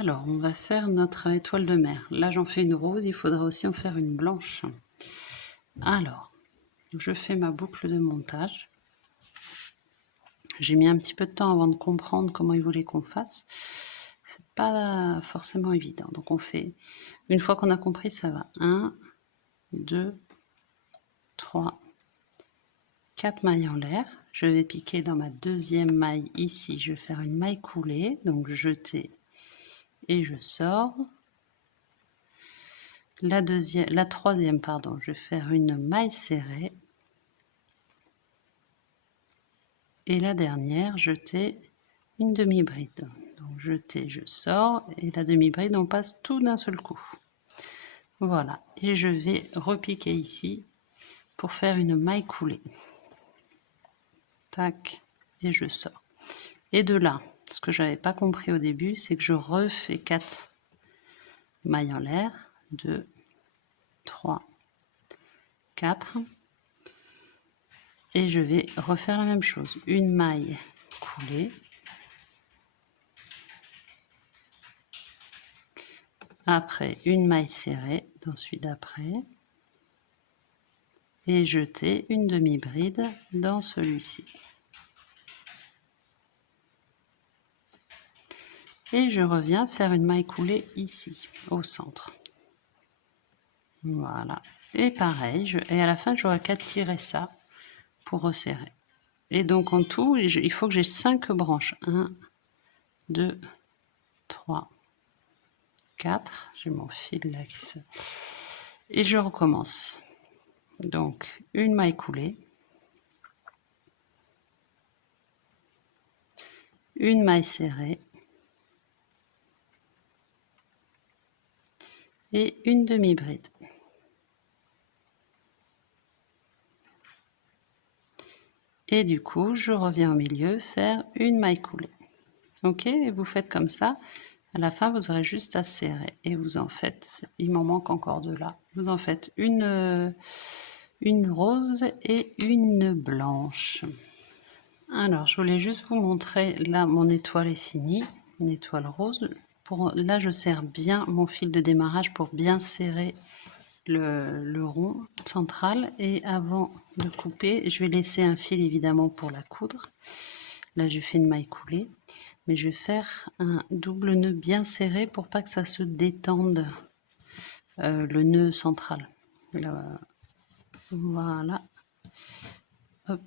Alors, on va faire notre étoile de mer. Là, j'en fais une rose, il faudra aussi en faire une blanche. Alors, je fais ma boucle de montage. J'ai mis un petit peu de temps avant de comprendre comment il voulait qu'on fasse. C'est pas forcément évident. Donc, on fait, une fois qu'on a compris, ça va. 1, 2, 3, 4 mailles en l'air. Je vais piquer dans ma deuxième maille ici. Je vais faire une maille coulée, donc jeter et je sors. La troisième, pardon, je vais faire une maille serrée. Et la dernière, jeter une demi-bride. Donc jeter, je sors, et la demi-bride, on passe tout d'un seul coup. Voilà, et je vais repiquer ici pour faire une maille coulée. Tac, et je sors. Et de là, ce que je n'avais pas compris au début, c'est que je refais 4 mailles en l'air. 2, 3, 4. Et je vais refaire la même chose. Une maille coulée. Après, une maille serrée dans celui d'après. Et jeter une demi-bride dans celui-ci. Et je reviens faire une maille coulée ici, au centre. Voilà. Et pareil, et à la fin, j'aurai qu'à tirer ça pour resserrer. Et donc en tout, il faut que j'ai 5 branches. 1, 2, 3, 4. J'ai mon fil là qui se... Et je recommence. Donc, une maille coulée. Une maille serrée. Et une demi-bride. Et du coup, je reviens au milieu faire une maille coulée. Ok, et vous faites comme ça. À la fin, vous aurez juste à serrer. Et vous en faites, il m'en manque encore deux là. Vous en faites une rose et une blanche. Alors, je voulais juste vous montrer, là, mon étoile est finie. Une étoile rose. Là, je serre bien mon fil de démarrage pour bien serrer le rond central. Et avant de couper, je vais laisser un fil évidemment pour la coudre. Là, j'ai fait une maille coulée. Mais je vais faire un double nœud bien serré pour pas que ça se détende, le nœud central. Là, voilà. Hop.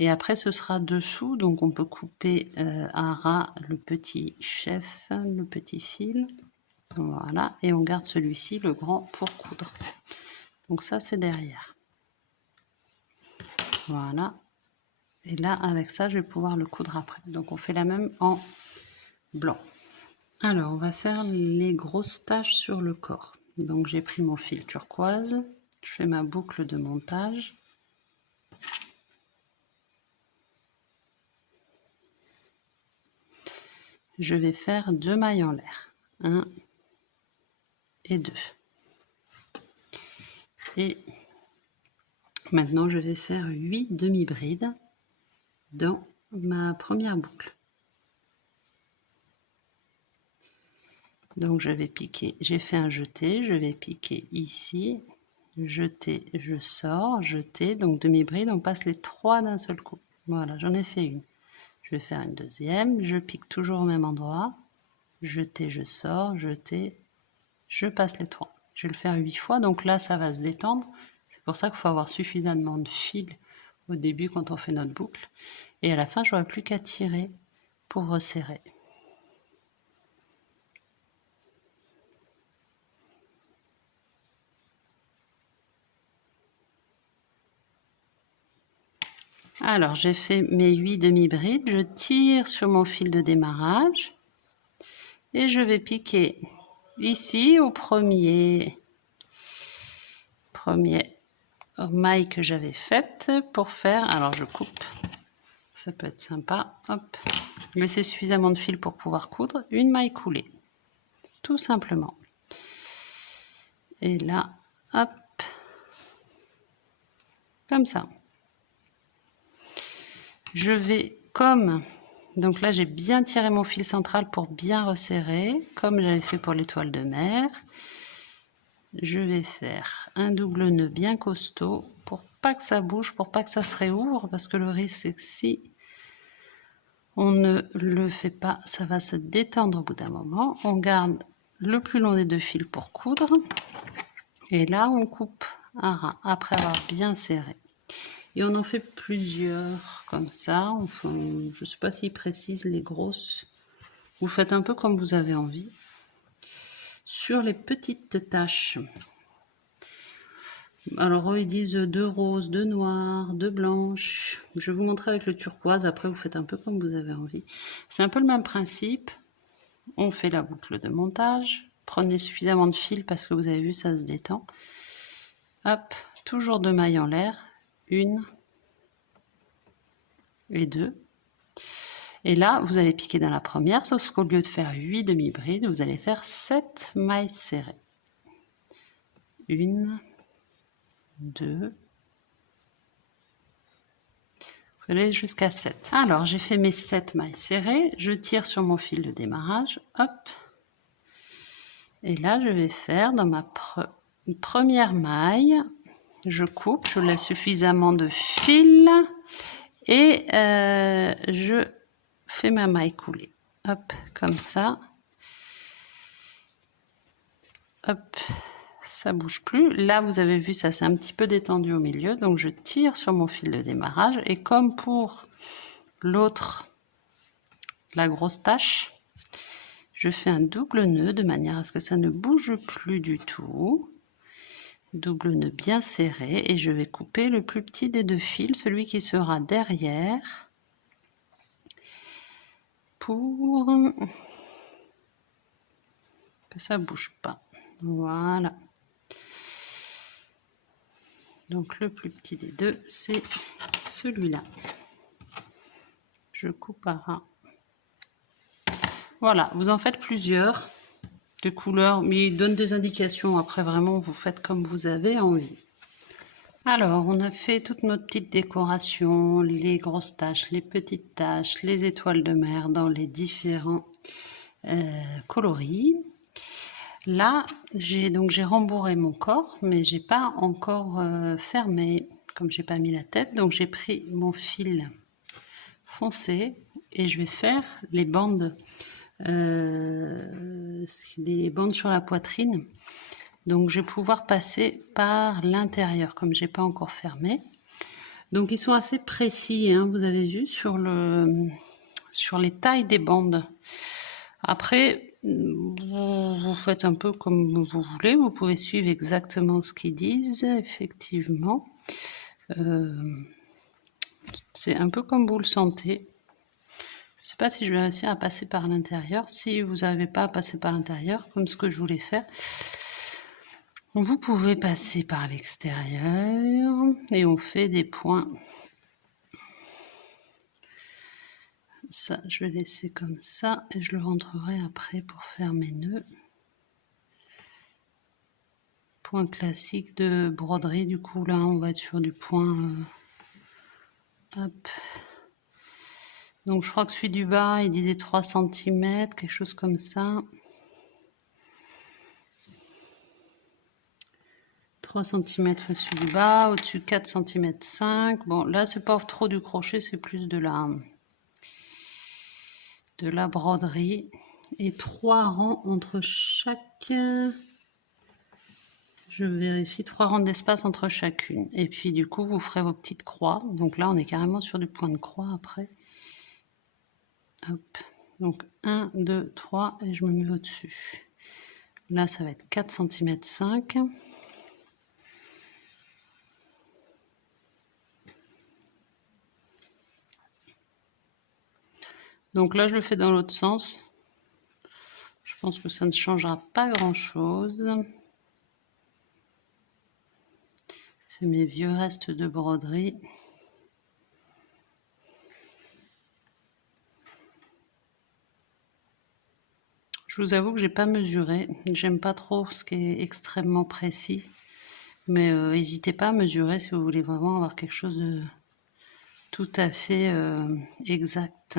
Et après, ce sera dessous, donc on peut couper à ras le petit chef, le petit fil. Voilà, et on garde celui-ci, le grand, pour coudre. Donc ça, c'est derrière. Voilà. Et là, avec ça, je vais pouvoir le coudre après. Donc on fait la même en blanc. Alors, on va faire les grosses taches sur le corps. Donc j'ai pris mon fil turquoise, je fais ma boucle de montage. Je vais faire 2 mailles en l'air. 1 et 2. Et maintenant, je vais faire 8 demi-brides dans ma première boucle. Donc je vais piquer, j'ai fait un jeté, je vais piquer ici, jeter, je sors, jeter, donc demi-bride, on passe les 3 d'un seul coup. Voilà, j'en ai fait une. Je vais faire une deuxième, je pique toujours au même endroit, jeter, je sors, jeter, je passe les 3. Je vais le faire 8 fois, donc là ça va se détendre. C'est pour ça qu'il faut avoir suffisamment de fil au début quand on fait notre boucle. Et à la fin, j'aurai plus qu'à tirer pour resserrer. Alors, j'ai fait mes 8 demi-brides, je tire sur mon fil de démarrage et je vais piquer ici au premier maille que j'avais faite pour faire, alors je coupe, ça peut être sympa, hop, laisser suffisamment de fil pour pouvoir coudre, une maille coulée, tout simplement. Et là, hop, comme ça. Je vais, comme Donc là, j'ai bien tiré mon fil central pour bien resserrer, comme j'avais fait pour l'étoile de mer. Je vais faire un double nœud bien costaud pour pas que ça bouge, pour pas que ça se réouvre, parce que le risque c'est que si on ne le fait pas, ça va se détendre au bout d'un moment. On garde le plus long des deux fils pour coudre. Et là, on coupe un ras après avoir bien serré. Et on en fait plusieurs comme ça. Enfin, je ne sais pas s'ils précisent les grosses. Vous faites un peu comme vous avez envie. Sur les petites taches. Alors, eux, ils disent 2 roses, 2 noires, 2 blanches. Je vais vous montrer avec le turquoise. Après, vous faites un peu comme vous avez envie. C'est un peu le même principe. On fait la boucle de montage. Prenez suffisamment de fil parce que vous avez vu, ça se détend. Hop, toujours 2 mailles en l'air. 1 et 2. Et là, vous allez piquer dans la première, sauf qu'au lieu de faire 8 demi-brides, vous allez faire 7 mailles serrées. 1, 2, vous allez jusqu'à 7. Alors, j'ai fait mes 7 mailles serrées, je tire sur mon fil de démarrage, hop. Et là, je vais faire dans ma première maille, je coupe, je laisse suffisamment de fil et je fais ma maille coulée. Hop, comme ça. Hop, ça bouge plus. Là, vous avez vu, ça s'est un petit peu détendu au milieu. Donc, je tire sur mon fil de démarrage. Et comme pour l'autre, la grosse tache, je fais un double nœud de manière à ce que ça ne bouge plus du tout. Double nœud bien serré. Et je vais couper le plus petit des deux fils, celui qui sera derrière, pour que ça ne bouge pas. Voilà. Donc le plus petit des deux, c'est celui-là. Je coupe à ras. Voilà, vous en faites plusieurs de couleurs, mais il donne des indications. Après, vraiment, vous faites comme vous avez envie. Alors, on a fait toute notre petite décoration, les grosses taches, les petites taches, les étoiles de mer dans les différents coloris. Là, j'ai rembourré mon corps, mais j'ai pas encore fermé, comme j'ai pas mis la tête. Donc, j'ai pris mon fil foncé et je vais faire les bandes sur la poitrine. Donc je vais pouvoir passer par l'intérieur comme j'ai pas encore fermé. Donc ils sont assez précis, hein, vous avez vu sur les tailles des bandes. Après vous faites un peu comme vous voulez, vous pouvez suivre exactement ce qu'ils disent. Effectivement c'est un peu comme vous le sentez. Je ne sais pas si je vais réussir à passer par l'intérieur. Si vous n'arrivez pas à passer par l'intérieur, comme ce que je voulais faire, vous pouvez passer par l'extérieur et on fait des points. Ça, je vais laisser comme ça et je le rentrerai après pour faire mes nœuds. Point classique de broderie, du coup là on va être sur du point. Hop. Donc je crois que celui du bas, il disait 3 cm, quelque chose comme ça. 3 cm celui du bas, au-dessus 4 cm 5. Bon, là c'est pas trop du crochet, c'est plus de la broderie. Et 3 rangs entre chaque... Je vérifie, 3 rangs d'espace entre chacune. Et puis du coup, vous ferez vos petites croix. Donc là, on est carrément sur du point de croix après. Hop. Donc 1, 2, 3 et je me mets au-dessus. Là, ça va être 4 cm 5. Donc là, je le fais dans l'autre sens. Je pense que ça ne changera pas grand-chose. C'est mes vieux restes de broderie. Je vous avoue que j'ai pas mesuré. J'aime pas trop ce qui est extrêmement précis. Mais n'hésitez pas à mesurer si vous voulez vraiment avoir quelque chose de tout à fait exact.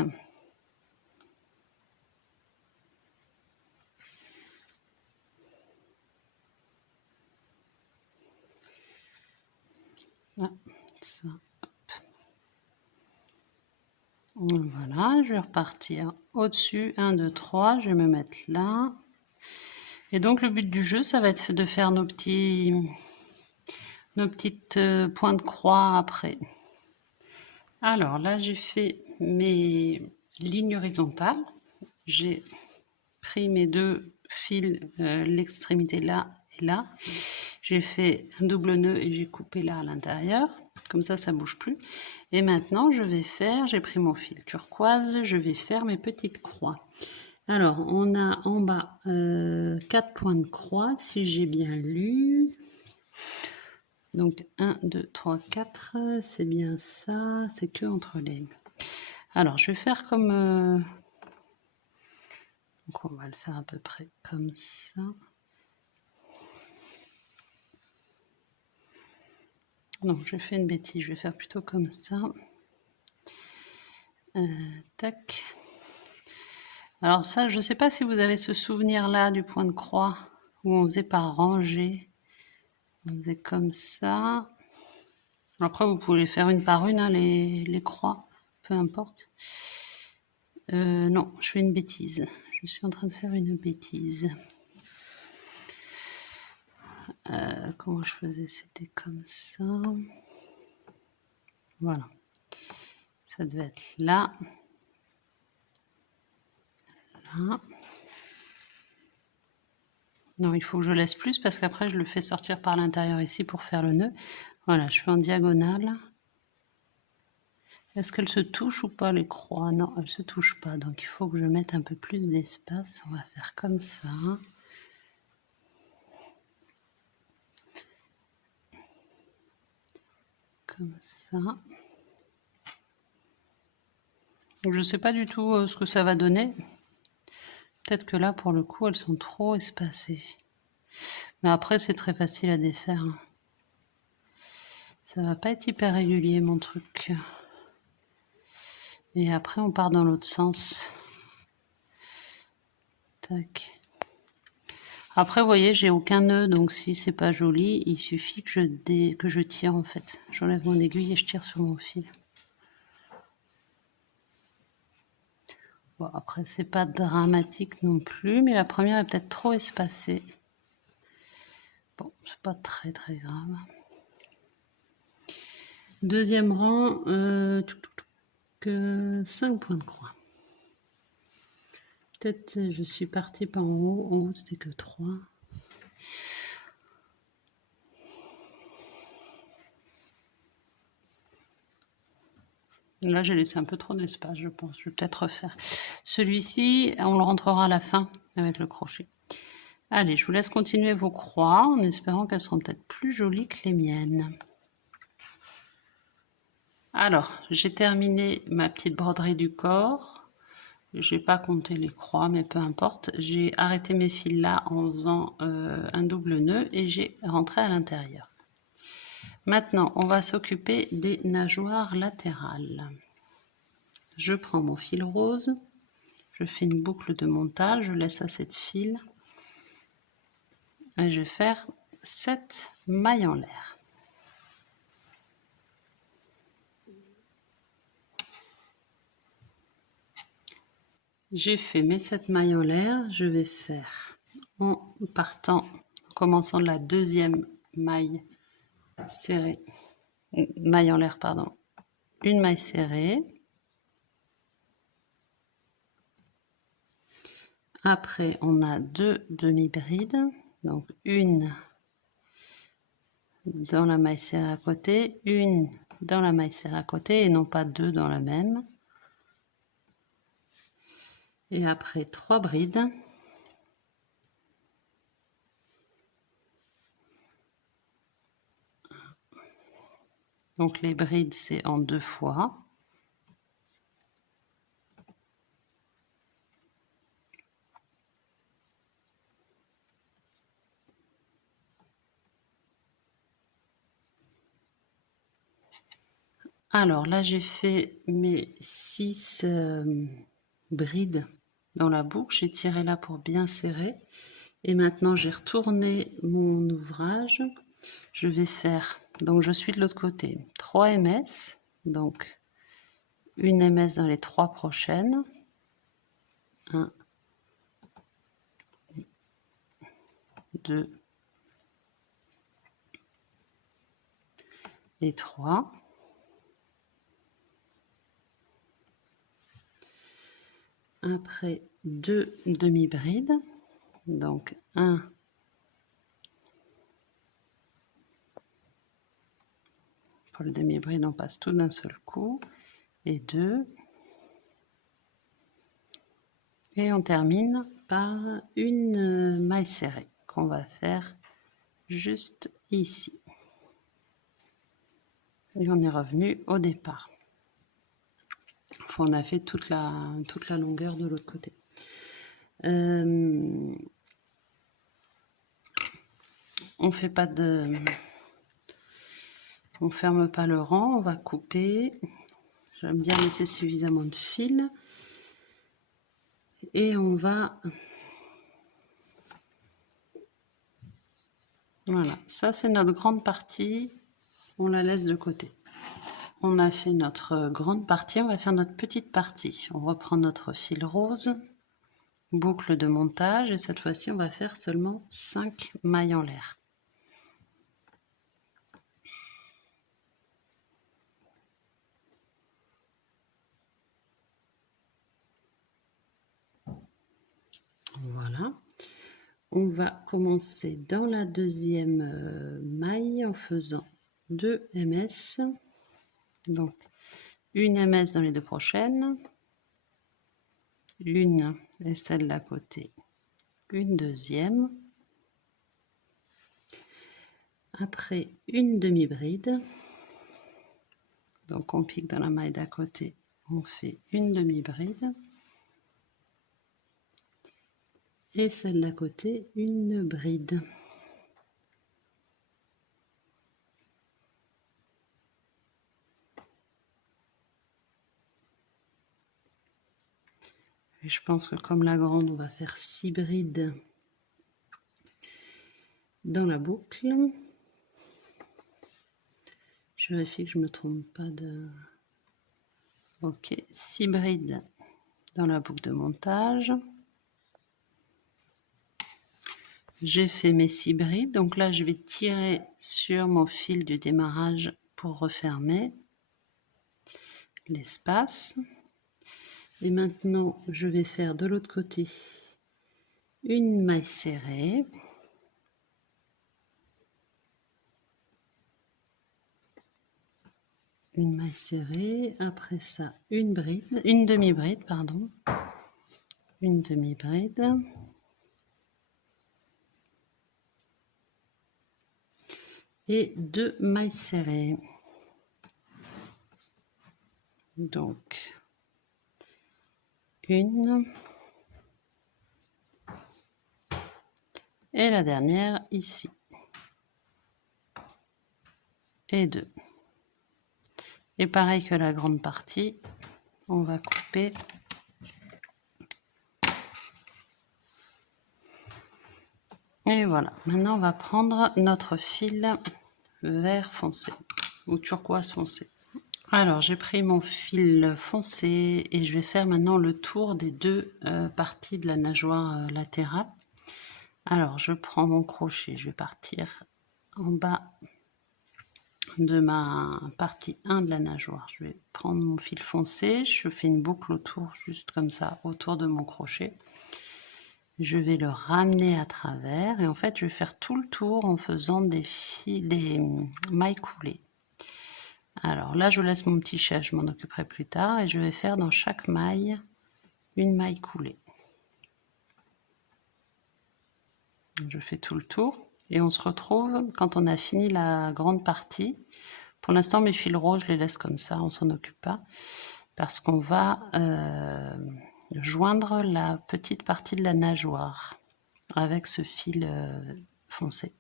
Ah, ça. Voilà, je vais repartir au-dessus, 1, 2, 3, je vais me mettre là. Et donc le but du jeu, ça va être de faire nos petites points de croix après. Alors là, j'ai fait mes lignes horizontales. J'ai pris mes deux fils, l'extrémité là et là. J'ai fait un double nœud et j'ai coupé là à l'intérieur. Comme ça bouge plus. Et maintenant, je vais faire, j'ai pris mon fil turquoise, je vais faire mes petites croix. Alors, on a en bas 4 points de croix, si j'ai bien lu. Donc, 1, 2, 3, 4, c'est bien ça, c'est que entre les... Alors, je vais faire comme... donc, on va le faire à peu près comme ça. Non, je fais une bêtise, je vais faire plutôt comme ça. Tac. Alors ça, je ne sais pas si vous avez ce souvenir-là du point de croix, où on faisait par rangée. On faisait comme ça. Après, vous pouvez les faire une par une, hein, les croix, peu importe. Non, je fais une bêtise. Je suis en train de faire une bêtise. Comment je faisais? C'était comme ça. Voilà. Ça devait être là. Là. Non, il faut que je laisse plus parce qu'après, je le fais sortir par l'intérieur ici pour faire le nœud. Voilà, je fais en diagonale. Est-ce qu'elles se touchent ou pas les croix? Non, elles ne se touchent pas. Donc, il faut que je mette un peu plus d'espace. On va faire comme ça. Comme ça. Je ne sais pas du tout ce que ça va donner. Peut-être que là, pour le coup, elles sont trop espacées. Mais après, c'est très facile à défaire. Ça va pas être hyper régulier, mon truc. Et après, on part dans l'autre sens. Tac. Après, vous voyez, j'ai aucun nœud, donc si c'est pas joli, il suffit que je tire en fait. J'enlève mon aiguille et je tire sur mon fil. Bon, après, c'est pas dramatique non plus, mais la première est peut-être trop espacée. Bon, c'est pas très grave. Deuxième rang, 5 points de croix. Peut-être je suis partie par en haut c'était que 3. Là, j'ai laissé un peu trop d'espace, je pense. Je vais peut-être refaire. Celui-ci, on le rentrera à la fin avec le crochet. Allez, je vous laisse continuer vos croix en espérant qu'elles seront peut-être plus jolies que les miennes. Alors, j'ai terminé ma petite broderie du corps. Je n'ai pas compté les croix, mais peu importe. J'ai arrêté mes fils là en faisant un double nœud et j'ai rentré à l'intérieur. Maintenant, on va s'occuper des nageoires latérales. Je prends mon fil rose, je fais une boucle de montage, je laisse assez de fil et je vais faire 7 mailles en l'air. J'ai fait mes 7 mailles en l'air, je vais faire en partant, en commençant de la deuxième maille serrée, maille en l'air, pardon, une maille serrée. Après, on a 2 demi-brides, donc une dans la maille serrée à côté, une dans la maille serrée à côté et non pas 2 dans la même. Et après 3 brides. Donc les brides, c'est en 2 fois. Alors là, j'ai fait mes 6 brides dans la boucle. J'ai tiré là pour bien serrer. Et maintenant, j'ai retourné mon ouvrage je vais faire, donc je suis de l'autre côté, 3 MS, donc une MS dans les 3 prochaines, 1, 2 et 3. Après 2 demi-brides, donc 1, pour le demi-bride on passe tout d'un seul coup, et 2, et on termine par une maille serrée qu'on va faire juste ici. Et on est revenu au départ. Enfin, on a fait toute la longueur de l'autre côté. On fait pas de... On ferme pas le rang, on va couper. J'aime bien laisser suffisamment de fil. Et on va... Voilà, ça c'est notre grande partie. On la laisse de côté. On a fait notre grande partie, on va faire notre petite partie. On reprend notre fil rose, boucle de montage, et cette fois-ci on va faire seulement 5 mailles en l'air. Voilà. On va commencer dans la deuxième maille en faisant 2 MS. Donc une MS dans les 2 prochaines, l'une et celle d'à côté, une deuxième. Après une demi-bride, donc on pique dans la maille d'à côté, on fait une demi-bride. Et celle d'à côté, une bride. Et je pense que comme la grande, on va faire 6 brides dans la boucle. Je vérifie que je ne me trompe pas de... Ok, 6 brides dans la boucle de montage. J'ai fait mes 6 brides, donc là je vais tirer sur mon fil du démarrage pour refermer l'espace. Et maintenant je vais faire de l'autre côté une maille serrée. Une maille serrée, après ça une bride, une demi-bride, pardon, une demi-bride. Et 2 mailles serrées. Donc, une. Et la dernière ici. Et 2. Et pareil que la grande partie, on va couper. Et voilà, maintenant on va prendre notre fil vert foncé ou turquoise foncé. Alors j'ai pris mon fil foncé et je vais faire maintenant le tour des 2 parties de la nageoire latérale. Alors je prends mon crochet, je vais partir en bas de ma partie 1 de la nageoire. Je vais prendre mon fil foncé, je fais une boucle autour, juste comme ça, autour de mon crochet. Je vais le ramener à travers et en fait je vais faire tout le tour en faisant des mailles coulées. Alors là je laisse mon petit chef, je m'en occuperai plus tard, et je vais faire dans chaque maille une maille coulée. Je fais tout le tour et on se retrouve quand on a fini la grande partie. Pour l'instant mes fils roses je les laisse comme ça, on s'en occupe pas, parce qu'on va joindre la petite partie de la nageoire avec ce fil foncé.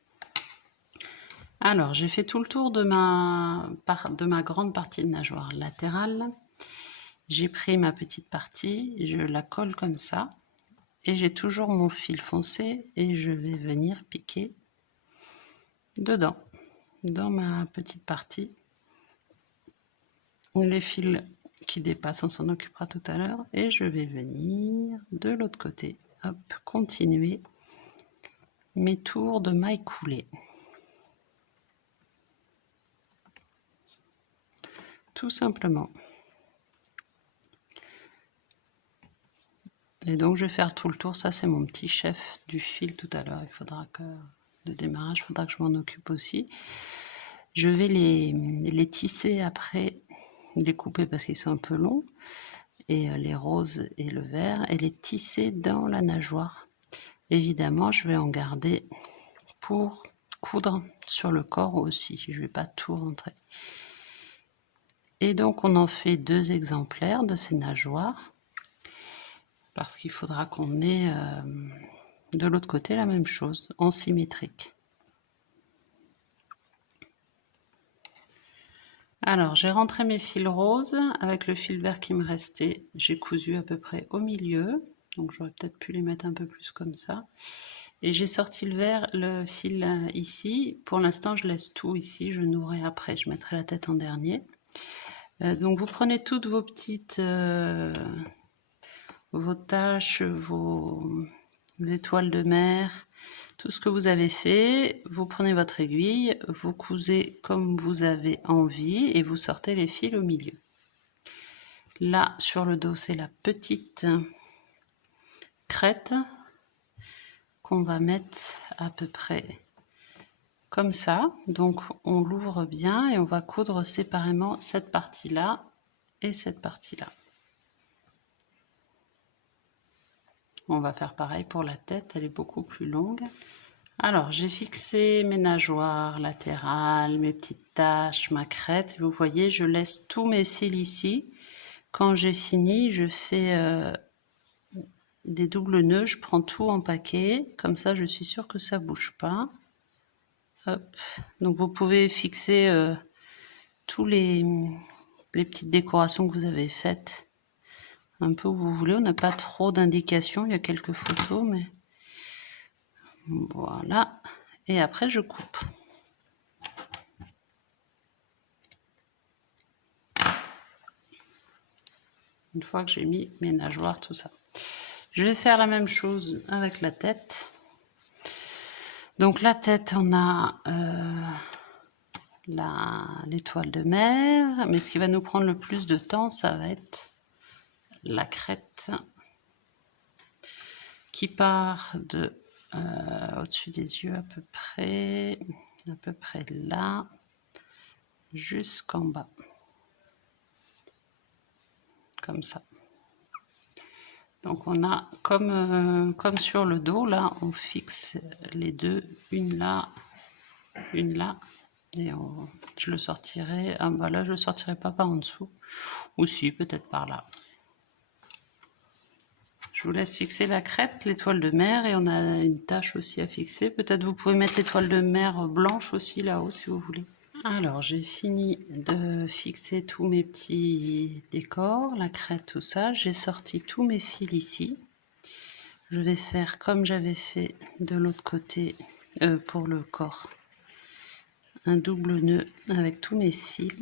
Alors j'ai fait tout le tour de ma grande partie de nageoire latérale. J'ai pris ma petite partie, je la colle comme ça et j'ai toujours mon fil foncé et je vais venir piquer dedans. dans ma petite partie. Les fils qui dépassent, on s'en occupera tout à l'heure. Et je vais venir de l'autre côté, hop, continuer mes tours de mailles coulées. Tout simplement. Et donc je vais faire tout le tour. Ça c'est mon petit chef du fil tout à l'heure. Il faudra que de démarrage, il faudra que je m'en occupe aussi. Je vais les tisser après, les couper parce qu'ils sont un peu longs, et les roses et le vert, et les tisser dans la nageoire. Évidemment, je vais en garder pour coudre sur le corps aussi. Je ne vais pas tout rentrer. Et donc on en fait 2 exemplaires de ces nageoires, parce qu'il faudra qu'on ait de l'autre côté la même chose, en symétrique. Alors j'ai rentré mes fils roses avec le fil vert qui me restait. J'ai cousu à peu près au milieu, donc j'aurais peut-être pu les mettre un peu plus comme ça. Et j'ai sorti le fil ici. Pour l'instant je laisse tout ici, je nouerai après, je mettrai la tête en dernier. Donc vous prenez toutes vos petites vos taches, vos étoiles de mer, tout ce que vous avez fait, vous prenez votre aiguille, vous cousez comme vous avez envie et vous sortez les fils au milieu. Là, sur le dos, c'est la petite crête qu'on va mettre à peu près comme ça. Donc, on l'ouvre bien et on va coudre séparément cette partie-là et cette partie-là. On va faire pareil pour la tête, elle est beaucoup plus longue. Alors, j'ai fixé mes nageoires latérales, mes petites taches, ma crête. Vous voyez, je laisse tous mes fils ici. Quand j'ai fini, je fais des doubles nœuds. Je prends tout en paquet. Comme ça, je suis sûre que ça ne bouge pas. Hop. Donc, vous pouvez fixer tous les petites décorations que vous avez faites un peu où vous voulez. On n'a pas trop d'indications. Il y a quelques photos, mais voilà. Et après, je coupe. Une fois que j'ai mis mes nageoires, tout ça. Je vais faire la même chose avec la tête. Donc la tête, on a l'étoile de mer, mais ce qui va nous prendre le plus de temps, ça va être la crête qui part de au-dessus des yeux à peu près là, jusqu'en bas, comme ça. Donc on a comme sur le dos, là on fixe les deux, une là, et je le sortirai, ah bah là je le sortirai pas par en dessous, ou si peut-être par là. Je vous laisse fixer la crête, l'étoile de mer, et on a une tache aussi à fixer. Peut-être vous pouvez mettre l'étoile de mer blanche aussi là-haut si vous voulez. Alors j'ai fini de fixer tous mes petits décors, la crête, tout ça. J'ai sorti tous mes fils ici. Je vais faire comme j'avais fait de l'autre côté pour le corps. Un double nœud avec tous mes fils.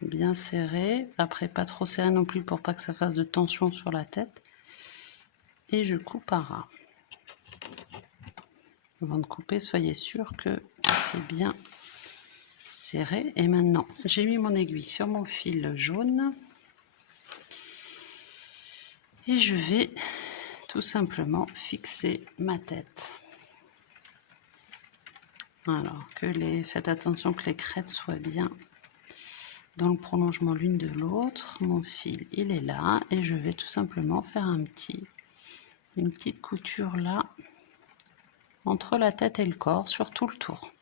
Bien serré. Après pas trop serré non plus pour pas que ça fasse de tension sur la tête. Et je coupe à ras. Avant de couper, soyez sûr que c'est bien serré. Et maintenant, j'ai mis mon aiguille sur mon fil jaune. Et je vais tout simplement fixer ma tête. Alors, faites attention que les crêtes soient bien dans le prolongement l'une de l'autre. Mon fil, il est là. Et je vais tout simplement faire une petite couture là, entre la tête et le corps, sur tout le tour.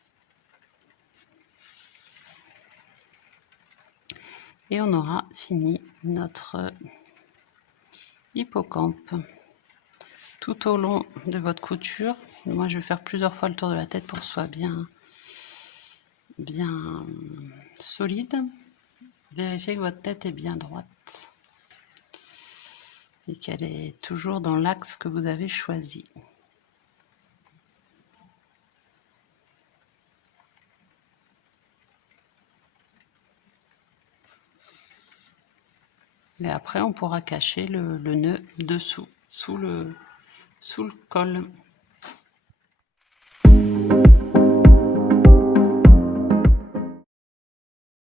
Et on aura fini notre hippocampe. Tout au long de votre couture, moi je vais faire plusieurs fois le tour de la tête pour que ce soit bien solide. Vérifiez que votre tête est bien droite et qu'elle est toujours dans l'axe que vous avez choisi. Et après, on pourra cacher le nœud dessous, sous le col.